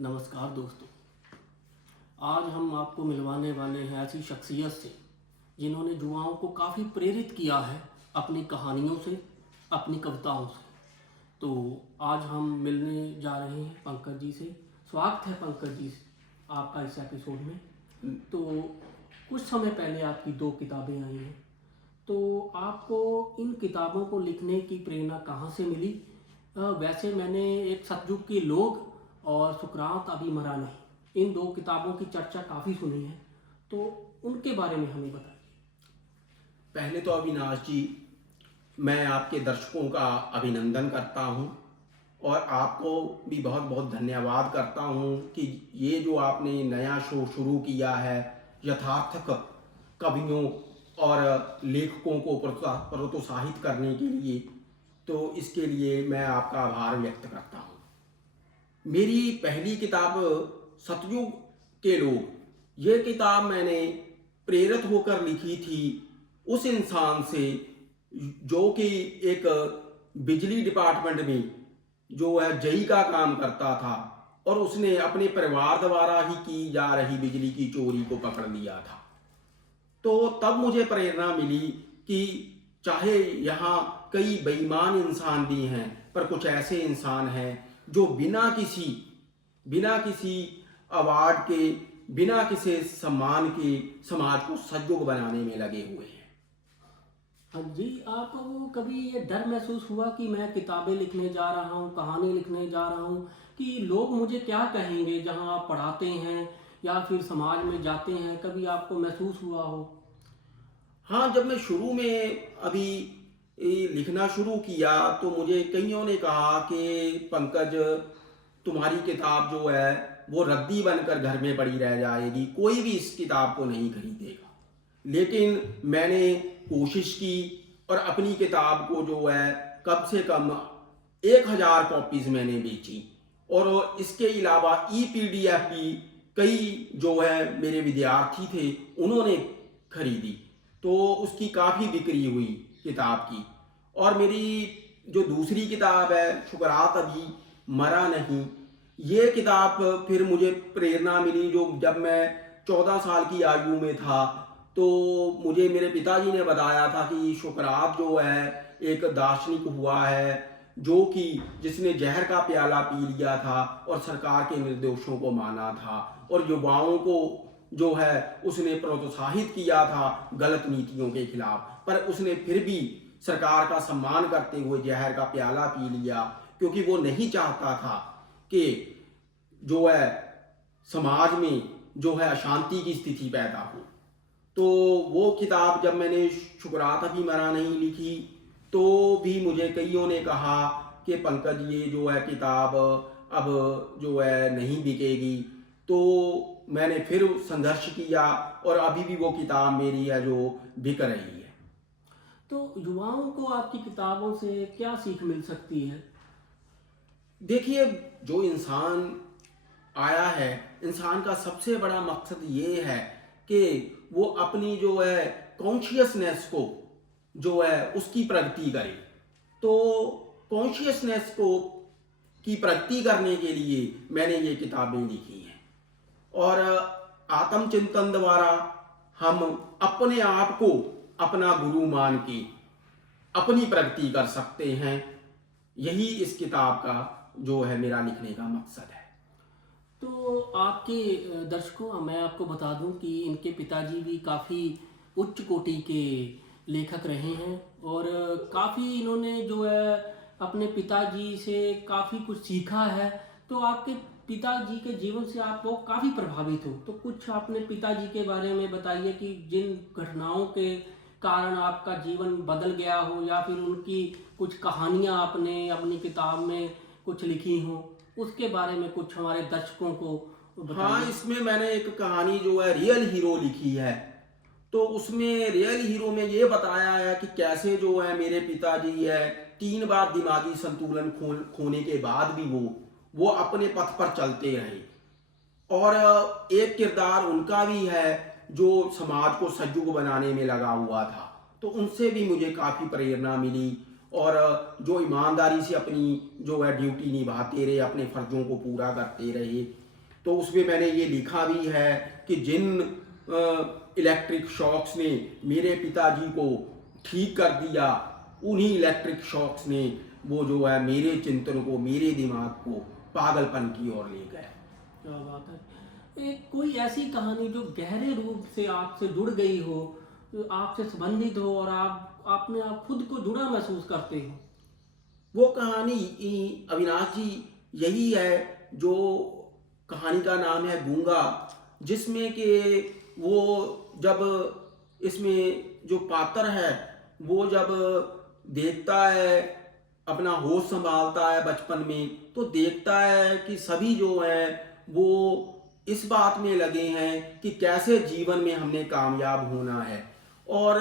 नमस्कार दोस्तों। आज हम आपको मिलवाने वाले हैं ऐसी शख्सियत से जिन्होंने युवाओं को काफ़ी प्रेरित किया है अपनी कहानियों से, अपनी कविताओं से। तो आज हम मिलने जा रहे हैं पंकज जी से। स्वागत है पंकज जी आपका इस एपिसोड में। तो कुछ समय पहले आपकी 2 किताबें आई हैं, तो आपको इन किताबों को लिखने की प्रेरणा कहाँ से मिली? वैसे मैंने एक सतयुग के लोग और सुकरात अभी मरा नहीं, इन 2 किताबों की चर्चा काफ़ी सुनी है, तो उनके बारे में हमें बताइए। पहले तो अविनाश जी, मैं आपके दर्शकों का अभिनंदन करता हूं और आपको भी बहुत बहुत धन्यवाद करता हूं कि ये जो आपने नया शो शुरू किया है यथार्थ कवियों और लेखकों को प्रोत्साहित करने के लिए, तो इसके लिए मैं आपका आभार व्यक्त करता हूं। मेरी पहली किताब सतयुग के लोग, ये किताब मैंने प्रेरित होकर लिखी थी उस इंसान से जो कि एक बिजली डिपार्टमेंट में जो है जई का काम करता था और उसने अपने परिवार द्वारा ही की जा रही बिजली की चोरी को पकड़ लिया था। तो तब मुझे प्रेरणा मिली कि चाहे यहाँ कई बेईमान इंसान भी हैं, पर कुछ ऐसे इंसान हैं जो बिना किसी अवार्ड के, बिना किसी सम्मान के समाज को सजग बनाने में लगे हुए हैं। हाँ जी, आपको कभी ये डर महसूस हुआ कि मैं किताबें लिखने जा रहा हूँ, कहानी लिखने जा रहा हूँ, कि लोग मुझे क्या कहेंगे जहाँ आप पढ़ाते हैं या फिर समाज में जाते हैं? कभी आपको महसूस हुआ हो? हाँ, जब मैं शुरू में अभी लिखना शुरू किया तो मुझे कईयों ने कहा कि पंकज, तुम्हारी किताब जो है वो रद्दी बनकर घर में पड़ी रह जाएगी, कोई भी इस किताब को नहीं खरीदेगा। लेकिन मैंने कोशिश की और अपनी किताब को जो है कम से कम 1000 कॉपीज मैंने बेची और इसके अलावा PDF भी कई जो है मेरे विद्यार्थी थे उन्होंने खरीदी, तो उसकी काफ़ी बिक्री हुई किताब की। और मेरी जो दूसरी किताब है शुकरात अभी मरा नहीं, ये किताब फिर मुझे प्रेरणा मिली जो जब मैं 14 साल की आयु में था, तो मुझे मेरे पिताजी ने बताया था कि शुकरात जो है एक दार्शनिक हुआ है जो कि जिसने जहर का प्याला पी लिया था और सरकार के निर्देशों को माना था और युवाओं को जो है उसने प्रोत्साहित किया था गलत नीतियों के खिलाफ, पर उसने फिर भी सरकार का सम्मान करते हुए जहर का प्याला पी लिया क्योंकि वो नहीं चाहता था कि जो है समाज में जो है अशांति की स्थिति पैदा हो। तो वो किताब जब मैंने शुकरात अभी मरा नहीं लिखी तो भी मुझे कईयों ने कहा कि पंकज ये जो है किताब अब जो है नहीं बिकेगी। तो मैंने फिर संघर्ष किया और अभी भी वो किताब मेरी है जो बिक रही है। तो युवाओं को आपकी किताबों से क्या सीख मिल सकती है? देखिए, जो इंसान आया है, इंसान का सबसे बड़ा मकसद ये है कि वो अपनी जो है कॉन्शियसनेस को जो है उसकी प्रगति करे। तो कॉन्शियसनेस को की प्रगति करने के लिए मैंने ये किताबें लिखी हैं और आत्मचिंतन द्वारा हम अपने आप को अपना गुरु मान के अपनी प्रगति कर सकते हैं। यही इस किताब का जो है मेरा लिखने का मकसद है। तो आपके दर्शकों, मैं आपको बता दूं कि इनके पिताजी भी काफ़ी उच्च कोटि के लेखक रहे हैं और काफ़ी इन्होंने जो है अपने पिताजी से काफ़ी कुछ सीखा है। तो आपके पिताजी के जीवन से आप वो काफ़ी प्रभावित हो, तो कुछ अपने पिताजी के बारे में बताइए कि जिन घटनाओं के कारण आपका जीवन बदल गया हो या फिर उनकी कुछ कहानियाँ आपने अपनी किताब में कुछ लिखी हो, उसके बारे में कुछ हमारे दर्शकों को बताइए। हाँ, इसमें मैंने एक कहानी जो है रियल हीरो लिखी है। तो उसमें रियल हीरो में ये बताया है कि कैसे जो है मेरे पिताजी है 3 बार दिमागी संतुलन खोने के बाद भी वो अपने पथ पर चलते रहे। और एक किरदार उनका भी है जो समाज को सजग बनाने में लगा हुआ था, तो उनसे भी मुझे काफ़ी प्रेरणा मिली और जो ईमानदारी से अपनी जो है ड्यूटी निभाते रहे, अपने फर्जों को पूरा करते रहे। तो उसमें मैंने ये लिखा भी है कि जिन इलेक्ट्रिक शॉक्स ने मेरे पिताजी को ठीक कर दिया, उन्हीं इलेक्ट्रिक शॉक्स ने वो जो है मेरे चिंतन को, मेरे दिमाग को पागलपन की ओर ले गया। क्या बात है। एक कोई ऐसी कहानी जो गहरे रूप से आपसे जुड़ गई हो, जो आपसे संबंधित हो और आपने आप खुद को जुड़ा महसूस करते हो? वो कहानी अविनाश जी यही है, जो कहानी का नाम है गूंगा, जिसमें कि वो जब इसमें जो पात्र है वो जब देखता है, अपना होश संभालता है बचपन में, तो देखता है कि सभी जो है वो इस बात में लगे हैं कि कैसे जीवन में हमने कामयाब होना है। और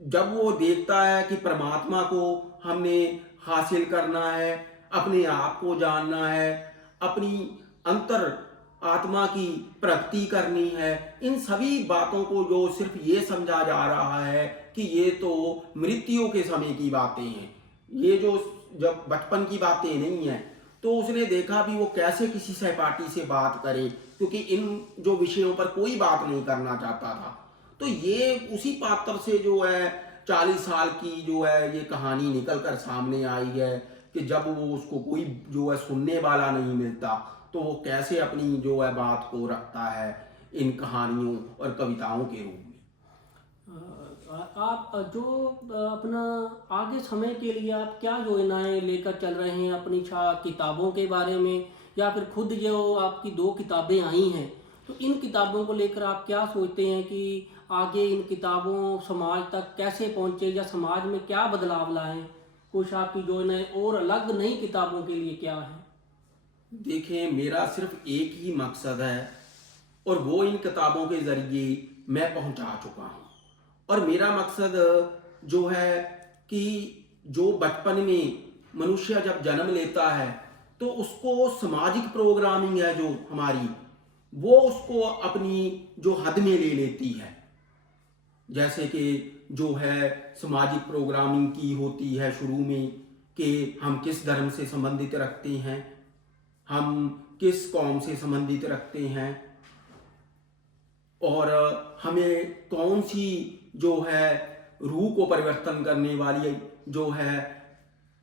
जब वो देखता है कि परमात्मा को हमने हासिल करना है, अपने आप को जानना है, अपनी अंतर आत्मा की प्रगति करनी है, इन सभी बातों को जो सिर्फ ये समझा जा रहा है कि ये तो मृत्यु के समय की बातें हैं, ये जो जब बचपन की बातें नहीं है, तो उसने देखा भी वो कैसे किसी सहपाठी से बात करे, क्योंकि इन जो विषयों पर कोई बात नहीं करना चाहता था। तो ये उसी पात्र से जो है 40 साल की जो है ये कहानी निकल कर सामने आई है कि जब वो उसको कोई जो है सुनने वाला नहीं मिलता, तो वो कैसे अपनी जो है बात को रखता है इन कहानियों और कविताओं के रूप में। आप जो अपना आगे समय के लिए आप क्या योजनाएं लेकर चल रहे हैं, अपनी किताबों के बारे में, या फिर खुद जो आपकी 2 किताबें आई हैं, तो इन किताबों को लेकर आप क्या सोचते हैं कि आगे इन किताबों समाज तक कैसे पहुंचे या समाज में क्या बदलाव लाएं? कुछ आपकी योजनाएं और अलग नई किताबों के लिए क्या है? देखें, मेरा सिर्फ एक ही मकसद है और वो इन किताबों के ज़रिए मैं पहुंचा चुका हूं। और मेरा मकसद जो है कि जो बचपन में मनुष्य जब जन्म लेता है तो उसको सामाजिक प्रोग्रामिंग है जो हमारी, वो उसको अपनी जो हद में ले लेती है। जैसे कि जो है सामाजिक प्रोग्रामिंग की होती है शुरू में कि हम किस धर्म से संबंधित रखते हैं, हम किस कौम से संबंधित रखते हैं, और हमें कौन सी जो है रूह को परिवर्तन करने वाली जो है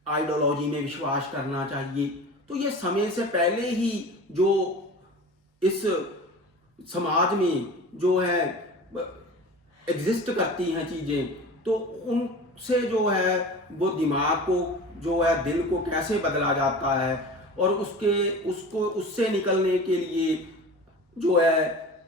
आइडियोलॉजी में विश्वास करना चाहिए। तो ये समय से पहले ही जो इस समाज में जो है एग्जिस्ट करती हैं चीज़ें, तो उनसे जो है वो दिमाग को जो है दिल को कैसे बदला जाता है, और उससे निकलने के लिए जो है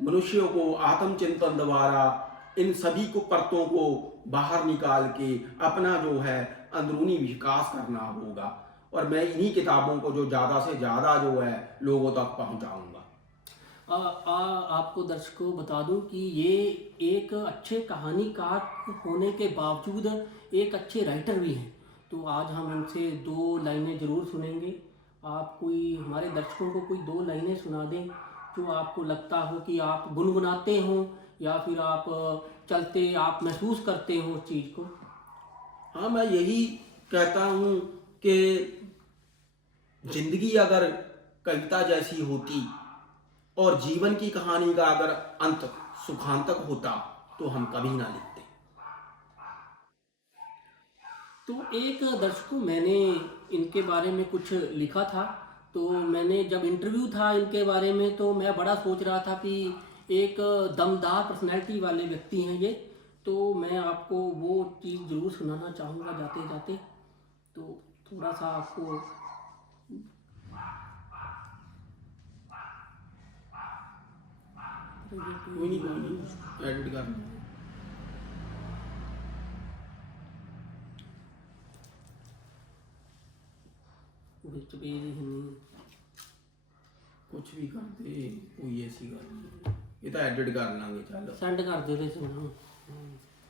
मनुष्यों को आत्मचिंतन द्वारा इन सभी को परतों को बाहर निकाल के अपना जो है अंदरूनी विकास करना होगा। और मैं इन्हीं किताबों को जो ज़्यादा से ज़्यादा जो है लोगों तक पहुंचाऊंगा। आपको दर्शकों बता दूं कि ये एक अच्छे कहानीकार होने के बावजूद एक अच्छे राइटर भी हैं। तो आज हम इनसे 2 लाइनें ज़रूर सुनेंगे। आप कोई हमारे दर्शकों को कोई 2 लाइनें सुना दें जो आपको लगता हो कि आप गुनगुनाते हो या फिर आप चलते आप महसूस करते हो उस चीज़ को। हाँ, मैं यही कहता हूँ कि जिंदगी अगर कविता जैसी होती और जीवन की कहानी का अगर अंत सुखांतक होता तो हम कभी ना लिखते। तो एक दर्शकों, मैंने इनके बारे में कुछ लिखा था, तो मैंने जब इंटरव्यू था इनके बारे में तो मैं बड़ा सोच रहा था कि एक दमदार पर्सनैलिटी वाले व्यक्ति हैं ये, तो मैं आपको वो चीज़ ज़रूर सुनाना चाहूँगा जाते जाते। तो थोड़ा सा आपको कोई नहीं एडिट कर। कुछ भी कर दे, कोई ऐसी गल नहीं, ये तो एडिट कर लांगे। चल सेंड कर दे रहे सुनो।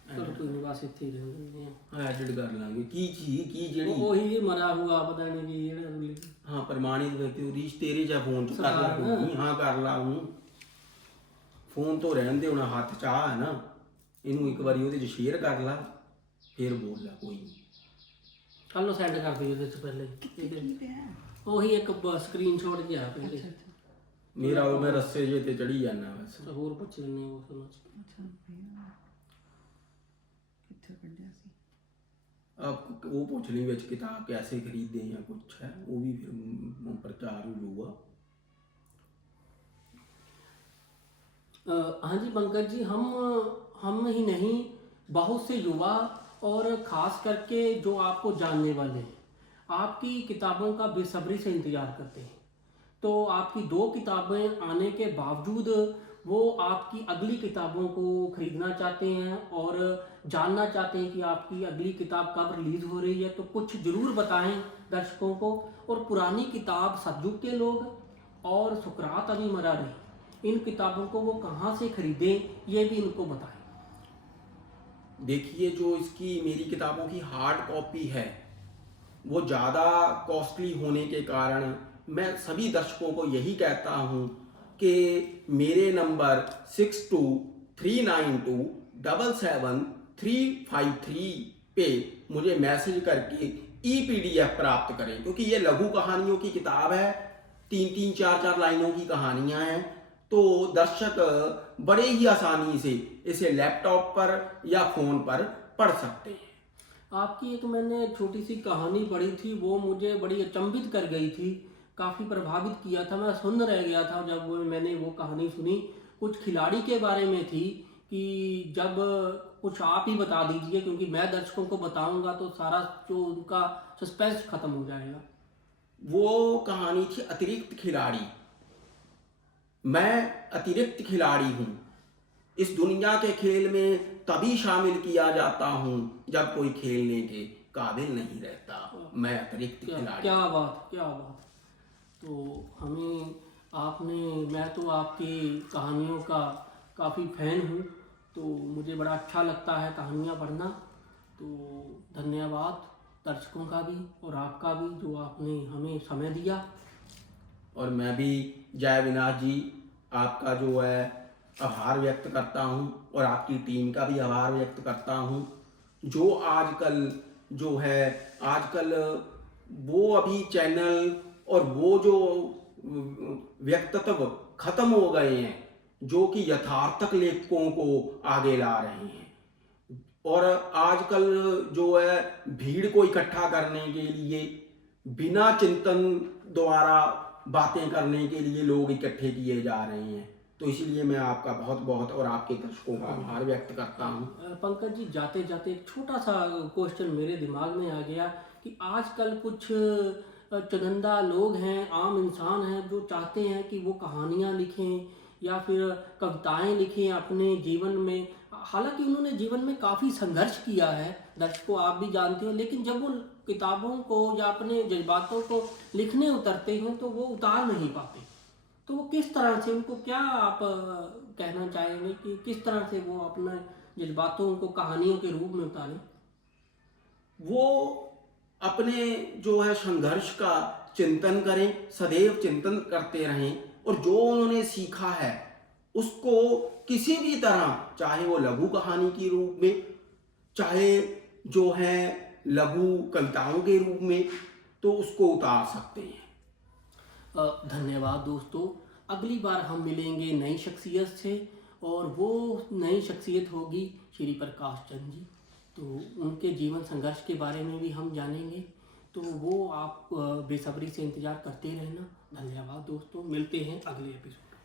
चलो कोई नहीं, बस इतने ही रहने दें। हाँ, एडिट कर लांगे की चीज की जेड़ी वही मरा हुआ पता नहीं कि जेड़ा रुली। हाँ, प्रमाणित व्यक्ति रीच तेरे जा फोन च कर ला कोई। हाँ, कर ला हूँ फोन तो रहन दे, उन्हें हाथ चाह है ना, इनू एक बारी ਉਹਦੇ ਚ शेयर कर ला फिर बोल ला कोई नहीं। चलो सेंड कर दिए ਉਹਦੇ ਚ पहले वही एक स्क्रीनशॉट जिहा पहले मेरा वो मैं रस्से जे ते चढ़ी जाना बस। तो होर बच्चे ने वो समझ ਅੱਛਾ ਫਿਰ ਕਿੱਥੇ ਕੱਢਿਆ ਸੀ आप वो पूछ ली विच किताब कैसे खरीदे या कुछ है वो भी फिर प्रचार हो जाऊगा। हाँ जी पंकज जी, हम ही नहीं, बहुत से युवा और ख़ास करके जो आपको जानने वाले हैं आपकी किताबों का बेसब्री से इंतज़ार करते हैं। तो आपकी 2 किताबें आने के बावजूद वो आपकी अगली किताबों को ख़रीदना चाहते हैं और जानना चाहते हैं कि आपकी अगली किताब कब रिलीज़ हो रही है। तो कुछ ज़रूर बताएं दर्शकों को, और पुरानी किताब सतयुग के लोग और सुकरात अभी मरा रहे, इन किताबों को वो कहाँ से खरीदें ये भी इनको बताएं। देखिए जो इसकी मेरी किताबों की हार्ड कॉपी है वो ज़्यादा कॉस्टली होने के कारण मैं सभी दर्शकों को यही कहता हूँ कि मेरे नंबर 6239277353 पे मुझे मैसेज करके PDF प्राप्त करें, क्योंकि ये लघु कहानियों की किताब है, 3-3 4-4 लाइनों की कहानियाँ हैं। तो दर्शक बड़े ही आसानी से इसे लैपटॉप पर या फ़ोन पर पढ़ सकते हैं। आपकी एक मैंने छोटी सी कहानी पढ़ी थी, वो मुझे बड़ी अचंभित कर गई थी, काफ़ी प्रभावित किया था, मैं सुन रह गया था जब मैंने वो कहानी सुनी। कुछ खिलाड़ी के बारे में थी कि जब कुछ आप ही बता दीजिए, क्योंकि मैं दर्शकों को बताऊंगा तो सारा जो उनका सस्पेंस खत्म हो जाएगा। वो कहानी थी अतिरिक्त खिलाड़ी। मैं अतिरिक्त खिलाड़ी हूँ, इस दुनिया के खेल में तभी शामिल किया जाता हूँ जब कोई खेलने के काबिल नहीं रहता। मैं अतिरिक्त खिलाड़ी। क्या बात, क्या बात। तो हमें मैं तो आपकी कहानियों का काफ़ी फ़ैन हूँ, तो मुझे बड़ा अच्छा लगता है कहानियाँ पढ़ना। तो धन्यवाद दर्शकों का भी और आपका भी जो आपने हमें समय दिया। और मैं भी जय विनाश जी आपका जो है आभार व्यक्त करता हूँ और आपकी टीम का भी आभार व्यक्त करता हूँ। जो आजकल वो अभी चैनल और वो जो व्यक्तित्व खत्म हो गए हैं जो कि यथार्थक लेखकों को आगे ला रहे हैं। और आजकल जो है भीड़ को इकट्ठा करने के लिए बिना चिंतन द्वारा बातें करने के लिए लोग इकट्ठे किए जा रहे हैं। तो इसीलिए मैं आपका बहुत बहुत और आपके दर्शकों का आभार व्यक्त करता हूँ। पंकज जी, जाते जाते एक छोटा सा क्वेश्चन मेरे दिमाग में आ गया कि आजकल कुछ चुनिंदा लोग हैं, आम इंसान हैं, जो चाहते हैं कि वो कहानियाँ लिखें या फिर कविताएं लिखें अपने जीवन में। हालांकि उन्होंने जीवन में काफ़ी संघर्ष किया है, दर्शकों आप भी जानते हो, लेकिन जब वो किताबों को या अपने जज्बातों को लिखने उतरते हैं तो वो उतार नहीं पाते। तो वो किस तरह से, उनको क्या आप कहना चाहेंगे कि किस तरह से वो अपने जज्बातों को कहानियों के रूप में उतारें? वो अपने जो है संघर्ष का चिंतन करें, सदैव चिंतन करते रहें और जो उन्होंने सीखा है उसको किसी भी तरह, चाहे वो लघु कहानी के रूप में, चाहे जो है लघु कविताओं के रूप में, तो उसको उतार सकते हैं। धन्यवाद दोस्तों। अगली बार हम मिलेंगे नई शख्सियत से और वो नई शख्सियत होगी श्री प्रकाश चंद जी। तो उनके जीवन संघर्ष के बारे में भी हम जानेंगे। तो वो आप बेसब्री से इंतज़ार करते रहना। धन्यवाद दोस्तों, मिलते हैं अगले एपिसोड।